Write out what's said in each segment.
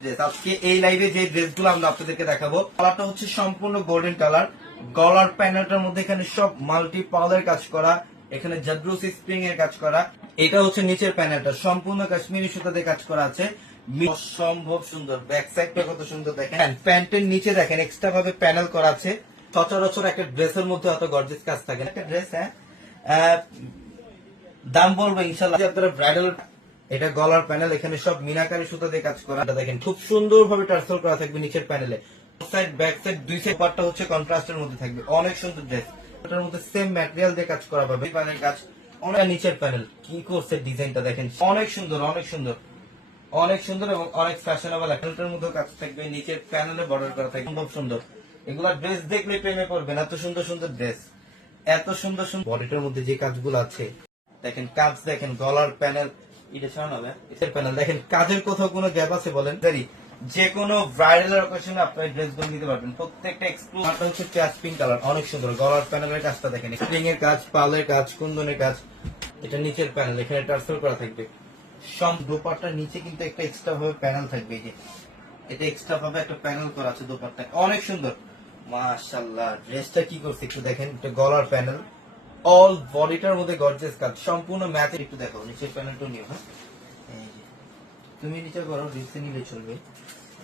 আজকে এই লাইভে যে ড্রেসগুলো আমরা আপনাদেরকে দেখাবো কালারটা হচ্ছে সম্পূর্ণ গোল্ডেন কালার গলার প্যানেলটার মধ্যে এখানে সব মাল্টি কাজ করা, এখানে স্প্রিং এর কাজ করা। এটা হচ্ছে নিচের প্যানেলটা সম্পূর্ণ কাশ্মীরি সুতাতে কাজ করা আছে। অসম্ভব সুন্দর ব্যাক সাইডটা কত সুন্দর দেখেন। প্যান্টের নিচে দেখেন এক্সট্রা ভাবে প্যানেল করা আছে। সচরাচর একটা ড্রেসের মধ্যে অত গর্জেস কাজ থাকে। একটা ড্রেস হ্যাঁ। দাম বলব ইনশাল্লাহ আপনারা ব্রাইডাল এটা গলার প্যানেল, এখানে সব মিনাকারি সুতা দিয়ে কাজ করা। এটা দেখেন, খুব সুন্দর ভাবে টার্সেল করা থাকবে নিচের প্যানেলে। সাইড ব্যাক সাইড দুই সাইড পার্টটা হচ্ছে কন্ট্রাস্টের মধ্যে থাকবে। অনেক সুন্দর ড্রেস এটার মধ্যে সেম ম্যাটেরিয়াল দিয়ে কাজ করা পাবে। প্যানেল কাজ অনেক নিচের প্যানেল কি করছে ডিজাইনটা দেখেন। অনেক সুন্দর অনেক সুন্দর। অনেক সুন্দর এবং অনেক ফ্যাশনেবল এখানটার মধ্যে কাজ থাকবে, নিচের প্যানেলে বর্ডার করা থাকবে। খুব সুন্দর। এগুলা ড্রেস দেখলে প্রেমে করবেন এত সুন্দর সুন্দর ড্রেস এত সুন্দর সুন্দর বডিটার মধ্যে যে কাজগুলো আছে, দেখেন, কাজ দেখেন, গলার প্যানেল এটা কাজের কোথাও গ্যাপ আছে বলেন। যে কোনো অকেশনে ড্রেস নিতে পারবেন। প্রত্যেকটা গলার এর কাজ, পালের কাজ কাজ। এটা নিচের প্যানেল এখানে টার্সেল করা থাকবে। নিচে কিন্তু একটা এক্সট্রা ভাবে প্যানেল থাকবে যে। এটা এক্সট্রা ভাবে একটা প্যানেল করা আছে অনেক সুন্দর। ড্রেসটা কি করছে একটু দেখেন, এটা গলার প্যানেল অল বডিটার মধ্যে গর্জেস কাজ সম্পূর্ণ ম্যাথে একটু দেখো, নিচের প্যানেলটা নিও হ্যাঁ? তুমি নিচে করো রিসে নিলে চলবে।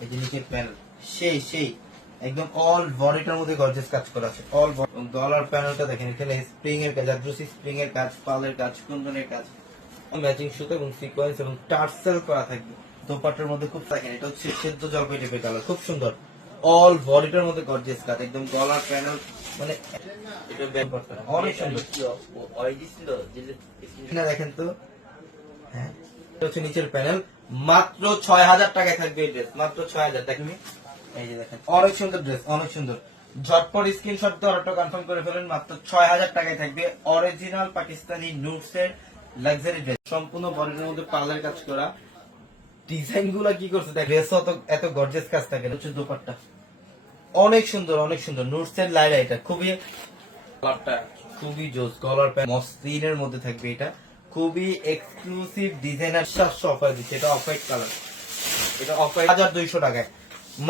এই যে নিচের প্যানেল সেই সেই। একদম অল বডিটার মধ্যে গর্জেস কাজ করা আছে। অল গলার প্যানেলটা দেখেন, এখানে স্প্রিং এর কাজ আদ্রসি স্প্রিং এর কাজ পালের কাজ, কুন্দনের কাজ। ম্যাচিং সুতো এবং সিকোয়েন্স এবং টার্সেল করা থাকবে। দোপাট্টার মধ্যে খুব দেখেন, এটা হচ্ছে সেদ্ধ জলপাই টাইপের কালার খুব সুন্দর। অল বডিটার মধ্যে গর্জিয়াস কাজ, একদম গলার প্যানেল মানে। অনেক সুন্দর। দেখেন তো। হ্যাঁ। হচ্ছে নিচের প্যানেল। মাত্র ছয় হাজার টাকায় থাকবে এই ড্রেস মাত্র ছয় হাজার। দেখেন এই যে দেখেন। অনেক সুন্দর ড্রেস অনেক সুন্দর। ঝটপট স্ক্রিনশট দিয়ে অর্ডারটা কনফার্ম করে ফেলেন। মাত্র ছয় হাজার টাকায় থাকবে অরিজিনাল পাকিস্তানি নুটস এর লাক্সারি ড্রেস সম্পূর্ণ বডির মধ্যে পার্লার কাজ করা। ডিজাইনগুলা কি করছে? দেখ ড্রেস অত এত গর্জেস কাজ থাকে হচ্ছে দোপাট্টা। অনেক সুন্দর অনেক সুন্দর। নুটস এর লাইলা এটা। খুবই কালারটা খুবই জোস কলার প্যান্ট মসলিনের মধ্যে থাকবে এটা। খুবই এক্সক্লুসিভ ডিজাইনার সাতশো অফার দিচ্ছে। এটা অফ হোয়াইট কালার এটা অফ হোয়াইট হাজার দুইশো টাকায়।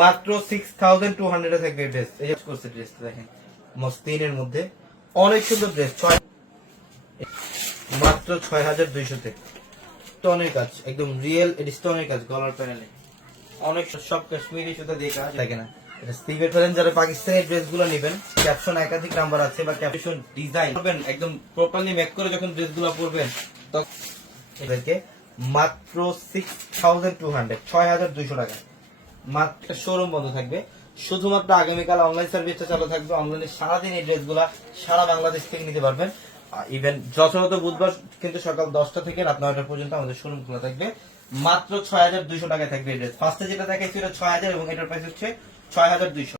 মাত্র সিক্স থাউজেন্ড টু হান্ড্রেডে থাকবে ড্রেস এই করছে ড্রেসটা দেখেন। মসলিনের মধ্যে। অনেক সুন্দর ড্রেস ছয় মাত্র ছয় হাজার দুইশোতে স্টোনের কাজ একদম রিয়েল এটি স্টোনের কাজ গলার প্যানেলে অনেক সব কাশ্মীরি সুতা দিয়ে কাজ। থাকে না। শোরুম বন্ধ থাকবে। শুধুমাত্র আগামীকাল অনলাইন সার্ভিসটা চালু থাকবে। অনলাইনে সারাদিন এই ড্রেসগুলা সারা বাংলাদেশ থেকে নিতে পারবেন। ইভেন যথাযথ বুধবার কিন্তু সকাল দশটা থেকে রাত নয়টা পর্যন্ত আমাদের শোরুম খোলা থাকবে। মাত্র ছয় হাজার দুইশো টাকায় থাকবে ড্রেস ফার্স্টে যেটা দেখাইছি, ওটা ছয় হাজার এবং এটার প্রাইস হচ্ছে ছয় হাজার দুইশো।